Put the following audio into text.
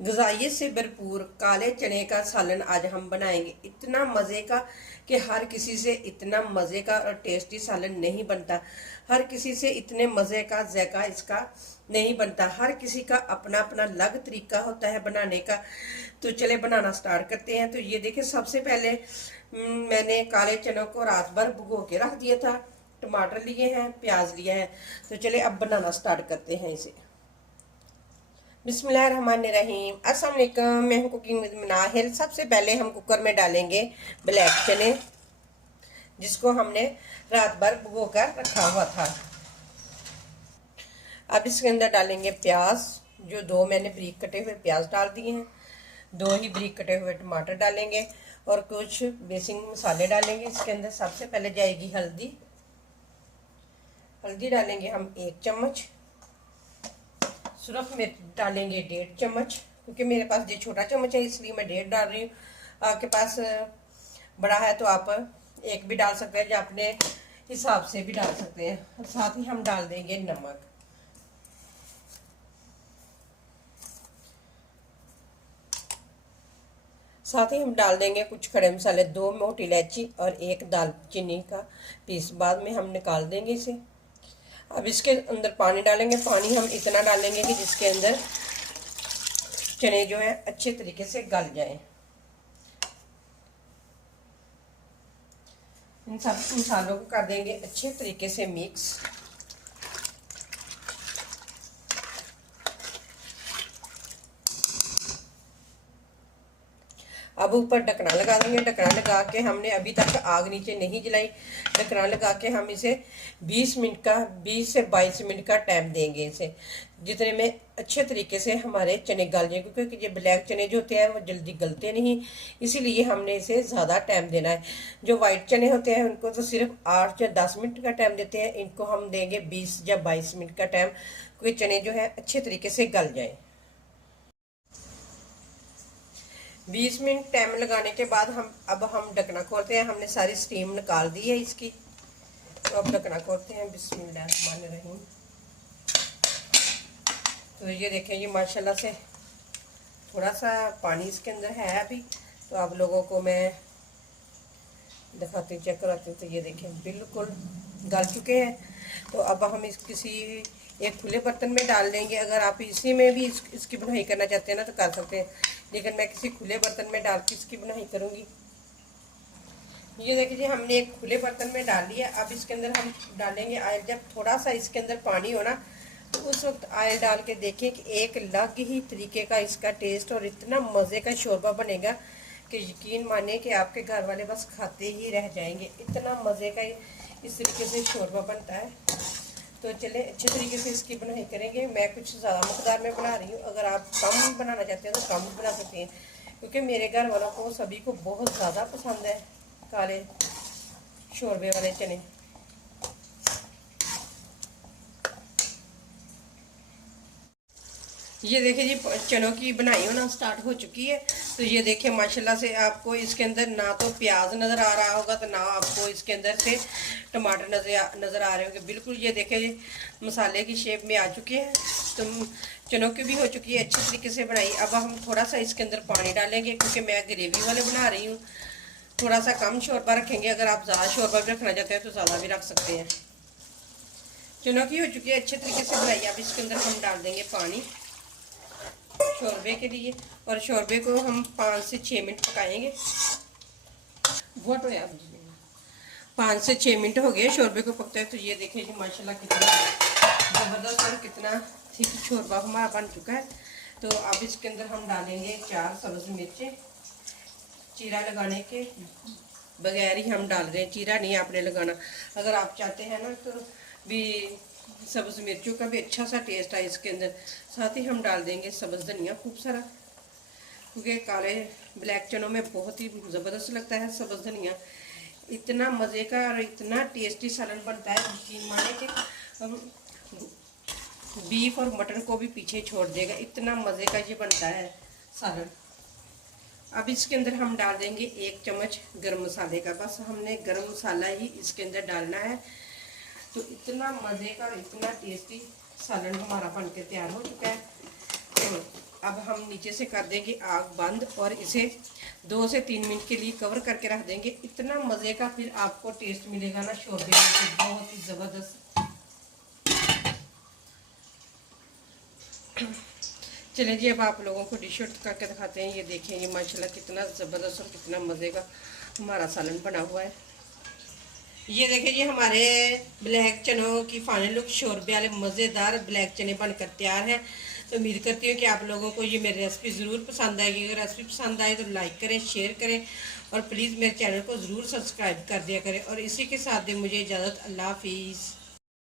ग़िज़ाइयत से भरपूर काले चने का सालन आज हम बनाएंगे। इतना मज़े का कि हर किसी से इतना मज़े का और टेस्टी सालन नहीं बनता। हर किसी से इतने मज़े का ज़ायका इसका नहीं बनता। हर किसी का अपना अपना अलग तरीका होता है बनाने का। तो चले बनाना स्टार्ट करते हैं। तो ये देखिए, सबसे पहले मैंने काले चनों को रात भर भिगो के रख दिया था। टमाटर लिए हैं, प्याज लिया है। तो चले अब बनाना स्टार्ट करते हैं इसे। बिस्मिल्लाहिर्रहमानिर्रहीम। अस्सलाम वालेकुम, मैं हूँ कुकिंग विद मुनाहिर। सबसे पहले हम कुकर में डालेंगे ब्लैक चने, जिसको हमने रात भर भिगो कर रखा हुआ था। अब इसके अंदर डालेंगे प्याज, जो दो मैंने बारीक कटे हुए प्याज डाल दिए हैं। दो ही बारीक कटे हुए टमाटर डालेंगे और कुछ बेसिक मसाले डालेंगे। इसके अंदर सबसे पहले जाएगी हल्दी। हल्दी डालेंगे हम 1 चम्मच। सुरख मिर्च डालेंगे 1.5 चम्मच, क्योंकि मेरे पास ये छोटा चम्मच है इसलिए मैं 1.5 डाल रही हूँ। आपके पास बड़ा है तो आप 1 भी डाल सकते हैं, या अपने हिसाब से भी डाल सकते हैं। और साथ ही हम डाल देंगे नमक। साथ ही हम डाल देंगे कुछ खड़े मसाले, 2 मोटी इलायची और 1 दालचीनी का पीस। बाद में हम निकाल देंगे इसे। अब इसके अंदर पानी डालेंगे। पानी हम इतना डालेंगे कि जिसके अंदर चने जो है अच्छे तरीके से गल जाएं। इन सब मसालों को कर देंगे अच्छे तरीके से मिक्स। अब ऊपर ढकना लगा देंगे। ढकना लगा के हमने अभी तक आग नीचे नहीं जलाई। ढकना लगा के हम इसे 20 से 22 मिनट का टाइम देंगे इसे, जितने में अच्छे तरीके से हमारे चने गल जाए, क्योंकि ये ब्लैक चने जो होते हैं वो जल्दी गलते नहीं, इसीलिए हमने इसे ज़्यादा टाइम देना है। जो वाइट चने होते हैं उनको तो सिर्फ 8 या 10 मिनट का टाइम देते हैं। इनको हम देंगे 20 या 22 मिनट का टाइम, क्योंकि चने जो है अच्छे तरीके से गल जाए। 20 मिनट टाइम लगाने के बाद हम ढकना खोलते हैं। हमने सारी स्टीम निकाल दी है इसकी। तो अब ढकना खोलते हैं। बिस्मिल्लाहिर्रहमानिर्रहीम। तो ये देखें, ये माशाल्लाह से थोड़ा सा पानी इसके अंदर है अभी। तो आप लोगों को मैं दिखाती हूँ, चेक कराती हूँ। तो ये देखें, बिल्कुल गल चुके हैं। तो अब हम किसी एक खुले बर्तन में डाल देंगे। अगर आप इसी में भी इसकी बुनाई करना चाहते हैं ना तो कर सकते हैं, लेकिन मैं किसी खुले बर्तन में डाल के इसकी बुनाई करूँगी। ये देखिए, हमने एक खुले बर्तन में डाल लिया। अब इसके अंदर हम डालेंगे ऑयल। जब थोड़ा सा इसके अंदर पानी हो ना, तो उस वक्त ऑयल डाल के देखें कि एक अलग ही तरीके का इसका टेस्ट और इतना मज़े का शोरबा बनेगा कि यकीन माने कि आपके घर वाले बस खाते ही रह जाएंगे। इतना मज़े का इस तरीके से शोरबा बनता है। तो चले अच्छे तरीके से इसकी बुनाई करेंगे। मैं कुछ ज़्यादा मकदार में बना रही हूँ। अगर आप कम बनाना चाहते हैं तो कम बना सकते हैं, क्योंकि मेरे घर वालों को सभी को बहुत ज़्यादा पसंद है काले शोरबे वाले चने। ये देखिए जी, चनों की बनाई होना स्टार्ट हो चुकी है। तो ये देखिए माशाल्लाह से आपको इसके अंदर ना तो प्याज नज़र आ रहा होगा, तो ना आपको इसके अंदर से टमाटर नज़र आ रहे होंगे। बिल्कुल ये देखिए जी, मसाले की शेप में आ चुके हैं। तो चनों की भी हो चुकी है अच्छी तरीके से बनाई। अब हम थोड़ा सा इसके अंदर पानी डालेंगे, क्योंकि मैं ग्रेवी वाले बना रही हूँ। थोड़ा सा कम शोरबा रखेंगे। अगर आप ज़्यादा शोरबा भी रखना चाहते हैं तो ज़्यादा भी रख सकते हैं। चनों की हो चुकी है अच्छे तरीके से बनाई। अब इसके अंदर हम डाल देंगे पानी शोरबे के लिए, और शोरबे को हम 5 से 6 मिनट पकाएंगे। बहुत हो 5 से 6 मिनट हो गए शोरबे को पकते हैं। तो ये देखिए जी माशाल्लाह कितना ज़बरदस्त और कितना थिक शोरबा हमारा बन चुका है। तो अब इसके अंदर हम डालेंगे 4 सब्ज़ मिर्चें। चीरा लगाने के बगैर ही हम डाल रहे हैं, चीरा नहीं आपने लगाना। अगर आप चाहते हैं ना तो भी सब्ज़ मिर्चों का भी अच्छा सा टेस्ट है इसके अंदर। साथ ही हम डाल देंगे सब्ज़ धनिया खूब सारा, क्योंकि काले ब्लैक चनों में बहुत ही ज़बरदस्त लगता है सब्ज़ धनिया। इतना मज़े का और इतना टेस्टी सालन बनता है, यकीन माने कि हम बीफ और मटन को भी पीछे छोड़ देगा। इतना मज़े का ये बनता है सालन। अब इसके अंदर हम डाल देंगे 1 चम्मच गरम मसाले का। बस हमने गरम मसाला ही इसके अंदर डालना है। तो इतना मज़े का और इतना टेस्टी सालन हमारा बन के तैयार हो चुका है। तो अब हम नीचे से कर देंगे आग बंद और इसे 2 से 3 मिनट के लिए कवर करके रख देंगे। इतना मज़े का फिर आपको टेस्ट मिलेगा ना शोरबे में, बहुत ही ज़बरदस्त। चलिए जी, अब आप लोगों को डिश आउट करके दिखाते हैं। ये देखें, ये माशाल्लाह कितना ज़बरदस्त और कितना मज़े का हमारा सालन बना हुआ है। ये देखें जी, हमारे ब्लैक चनों की फाइनल लुक शोरबे वाले मज़ेदार ब्लैक चने बनकर तैयार हैं। तो उम्मीद करती हूँ कि आप लोगों को ये मेरी रेसिपी ज़रूर पसंद आएगी। अगर रेसिपी पसंद आए तो लाइक करें, शेयर करें और प्लीज़ मेरे चैनल को ज़रूर सब्सक्राइब कर दिया करें। और इसी के साथ दे मुझे इजाज़त। अल्लाह हाफिज़।